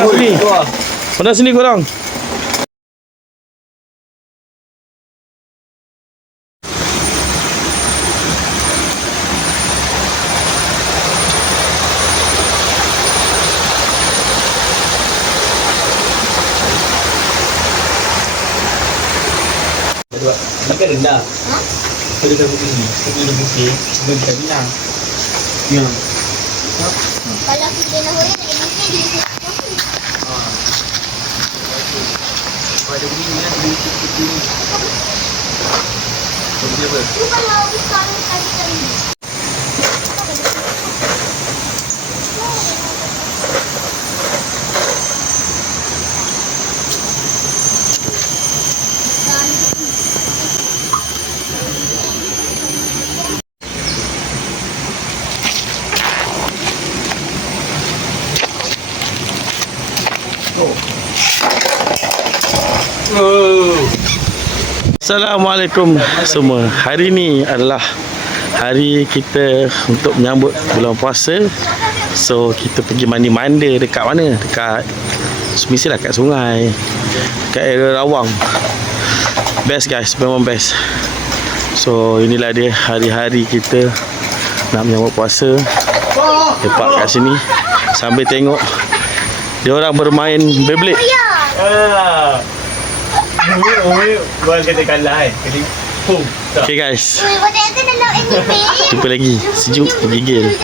Panas sini. Panas sini korang. Ini kan rendah. Kita dah putih ni. Kita dah putih. Kita dah bilang. Ya. Kalau kita nak goreng, dia mesti dia kopi. Pada bunyi ni ada putih. Putih apa? Tu kalau bukan kari-kari. Assalamualaikum semua. Hari ni adalah hari kita untuk menyambut bulan puasa. So kita pergi mandi-mandi dekat mana? Dekat mestilah kat sungai, kat area Rawang. Best guys, memang best. So inilah dia hari-hari kita nak menyambut puasa. Lepak kat sini sambil tengok dia orang bermain Beyblade. Buat kata kalah kan. Jadi Okay guys, Weh, buat yang dalam anime. jumpa lagi. Sejuk, menggigil.